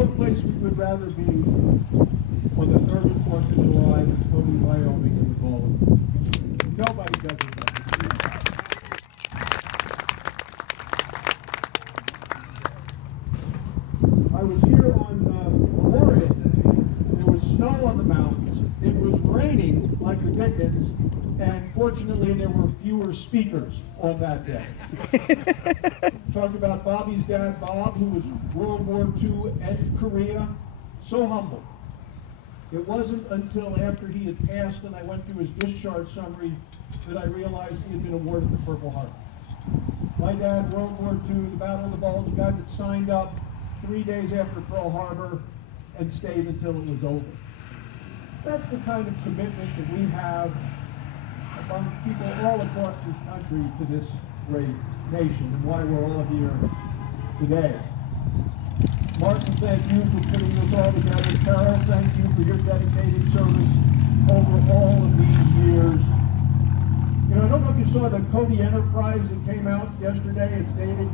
no place we would rather be on the 3rd and 4th of July than Cody, Wyoming in the fall. Nobody does it better. I was here on Memorial Day. There was snow on the mountains. It was raining like the Dickens, and fortunately there were fewer speakers on that day. Talked about Bobby's dad, Bob, who was World War II and Korea, so humble. It wasn't until after he had passed and I went through his discharge summary that I realized he had been awarded the Purple Heart. My dad, World War II, the Battle of the Bulge, guy that signed up 3 days after Pearl Harbor and stayed until it was over. That's the kind of commitment that we have among people all across this country to this great nation and why we're all here today. Martin, thank you for putting this all together. Carol, thank you for your dedicated service over all of these years. You know, I don't know if you saw the Cody Enterprise that came out yesterday. It's dated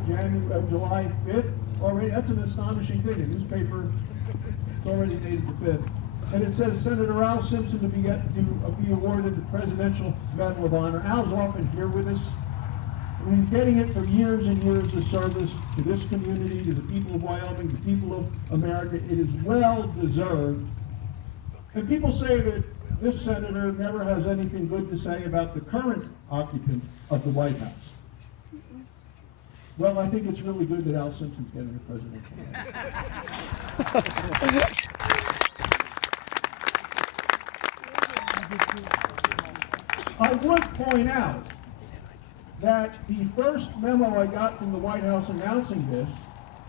July 5th already. That's an astonishing thing. The newspaper, it's already dated the 5th. And it says Senator Al Simpson to be awarded the Presidential Medal of Honor. Al's often here with us. And he's getting it for years and years of service to this community, to the people of Wyoming, the people of America. It is well deserved. And people say that this senator never has anything good to say about the current occupant of the White House. Well, I think it's really good that Al Simpson's getting a presidential medal. I would point out that the first memo I got from the White House announcing this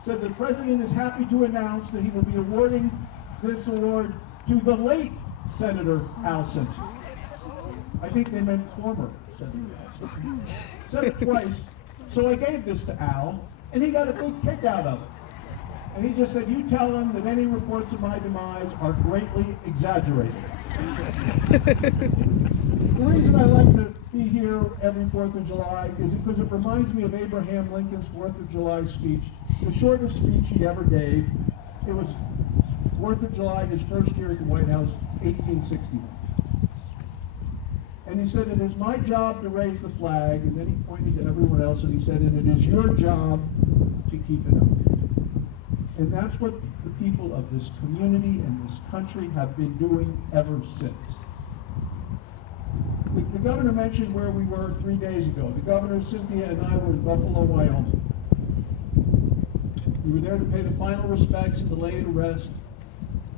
said the president is happy to announce that he will be awarding this award to the late Senator Al Simpson. I think they meant former Senator Al Simpson. Said it twice. So I gave this to Al, and he got a big kick out of it. And he just said, you tell him that any reports of my demise are greatly exaggerated. The reason I like to be here every 4th of July is because it reminds me of Abraham Lincoln's 4th of July speech, the shortest speech he ever gave. It was 4th of July, his first year at the White House, 1861. And he said, it is my job to raise the flag, and then he pointed to everyone else and he said, and it is your job to keep it up. And that's what the people of this community and this country have been doing ever since. The governor mentioned where we were 3 days ago. The governor, Cynthia, and I were in Buffalo, Wyoming. We were there to pay the final respects and to lay to rest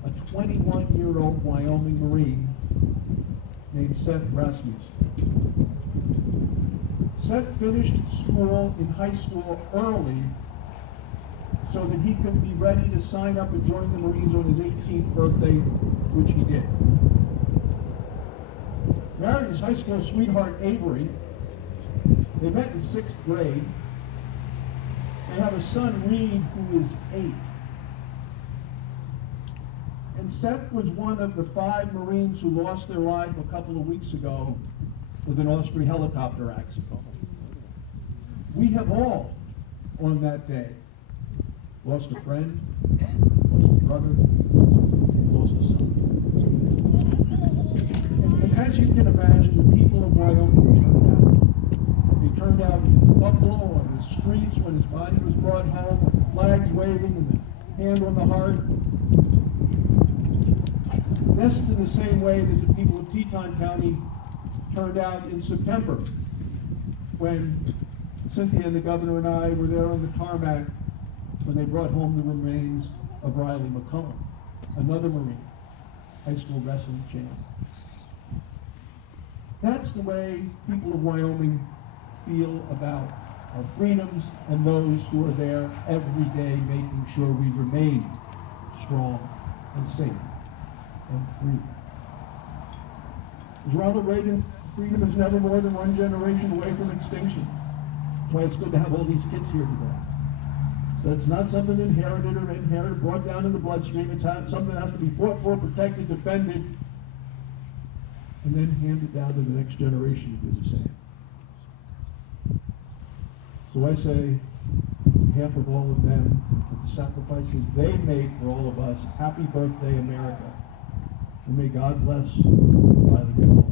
a 21-year-old Wyoming Marine named Seth Rasmussen. Seth finished school in high school early so that he could be ready to sign up and join the Marines on his 18th birthday, which he did. Married his high school sweetheart, Avery. They met in 6th grade. They have a son, Reed, who is 8. And Seth was one of the 5 Marines who lost their life a couple of weeks ago with an Osprey helicopter accident. We have all, on that day, lost a friend, lost a brother, lost a son. And as you can imagine, the people of Wyoming turned out. They turned out in Buffalo on the streets when his body was brought home, with flags waving and the hand on the heart. Just in the same way that the people of Teton County turned out in September when Cynthia and the governor and I were there on the tarmac when they brought home the remains of Riley McCollum, another Marine, high school wrestling champ. That's the way people of Wyoming feel about our freedoms and those who are there every day making sure we remain strong and safe and free. As Ronald Reagan said, freedom is never more than one generation away from extinction. That's why it's good to have all these kids here today. So it's not something inherited, brought down in the bloodstream. It's something that has to be fought for, protected, defended, and then handed down to the next generation to do the same. So I say, behalf of all of them, for the sacrifices they made for all of us, happy birthday, America. And may God bless Riley Cole.